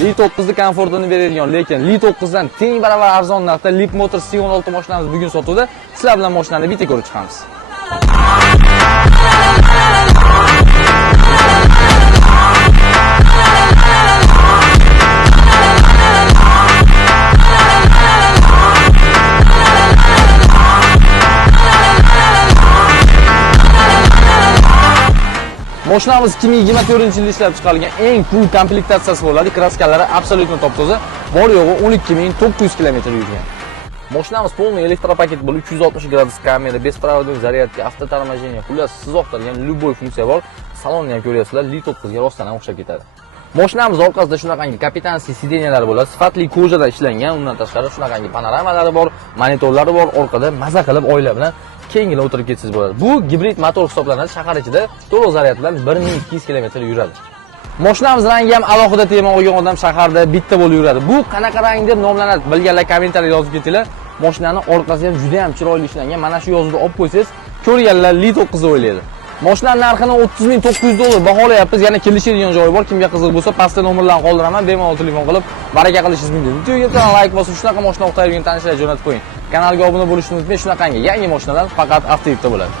Li 9 ni komfortini beradigan, lekin Li 9 dan teng baravar arzon narxda Leap Motors C16 mashinamiz bugun sotuvda. Sizlar bilan mashinani bitta ko'rib chiqamiz. Mashinamiz 2024-yilda ishlab chiqarilgan eng cool komplektatsiyasi bo'ladi. Kraskalari absolyutno top-toza. Bor yo'g'i 12900 km yurgan. Mashinamiz полный elektropaket bo'lib 360 gradus kamera, besprovодной zaryadka, avtotormojeniya, xullas siz yoqtirgan любой funksiya bor. Salonni ham ko'ryapsizlar, Li 9 ga rostdan ham o'xshab ketadi. Mashinamiz orqasida shunaqangi kapitanskiy sidenyalar bo'ladi, sifatli ko'jada ishlangan, undan tashqari shunaqangi panoramalari bor, monitorlari bor, orqada maza qilib oila bilan kengina o'tirib ketsangiz bo'ladi. Bu gibrid motor hisoblanadi, shahar ichida to'liq zaryad bilan 1200 km yuradi. Mashinamiz rangi ham alohida tema olgan odam shaharda bitta bo'lib yuradi. Bu qanaqa rang deb nomlanadi? Bilganlar kommentariy yozib ketinglar. Mashinani orqasi ham juda ham chiroyli ishlangan. Mana shu yozuvda olib qo'ysangiz, ko'rganlar Li 9 o'ylaydi. Mashinaning narxini 30900 dollar baholayapmiz. Yana kelishadigan joyi bor. Kimga qiziq bo'lsa, pastda nomerlarni qoldiraman, bemalol telefon qilib baraka qilishingiz mumkin. Videoga like bosib, shunaqa mashina o'qtaydigan tanishlar jo'natib qo'ying. Kanalga obuna bo'lishni unutmang. Shunaqangi yangi mashinalar faqat Avtoyibda bo'ladi.